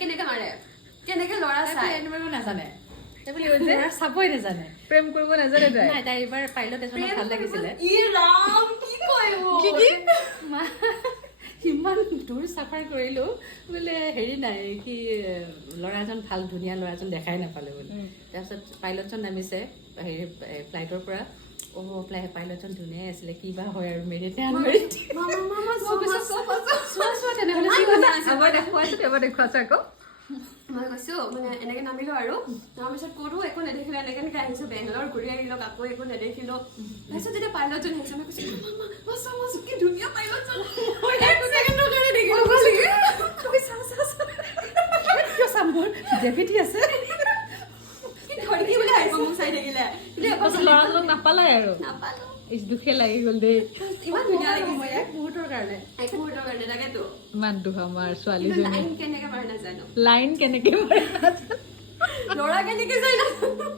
কেনেকে মাৰে কেনেকে লৰা চাই এনিমেল নাজানে কি হৈছে চাবই নাজানে প্ৰেম কৰিব নাজানে তাই নাই তাই এইবাৰ পাইলট এজনক ভাল লাগিছিলে ই ৰাম কি কয় ইমান দূৰ চাফাৰ কৰিলো বোলে হেৰি নাই কি ল'ৰা এজন ভাল ধুনীয়া ল'ৰা এজন দেখাই নাপালে বোলে তাৰপিছত পাইলটজন নামিছে হেৰি ফ্লাইটৰ পৰা পাইলটজন ধুনীয়াই আছিলে কি বা হয় আৰু মেৰিটে আনমেৰিট চোৱা তেনেহ'লে এবাৰ দেখুৱাইছো আকৌ মই কৈছো মানে এনেকে নামিলো আৰু তাৰ পিছত ক'তো একো নেদেখিলো এনেকে আহিছো বেংগলৰ ঘূৰি আহিলো আকৌ একো নেদেখিলো তাৰপিছত যেতিয়া পাইলটজন আহিছে মই কৈছো কি ধুনীয়া পাইলটজন ডেভিটি আছে ল'ৰাজনক নাপালাই আৰু দুখে লাগি গ'ল দেই ইমান ধুনীয়া লাগিছে এক মুহূৰ্তৰ কাৰণে তাকেতো ইমান দুখ আমাৰ ছোৱালীজনী কেনেকে মাৰে নাজানো লাইন কেনেকে মাৰে ল'ৰা কেনেকে যায় নাজানো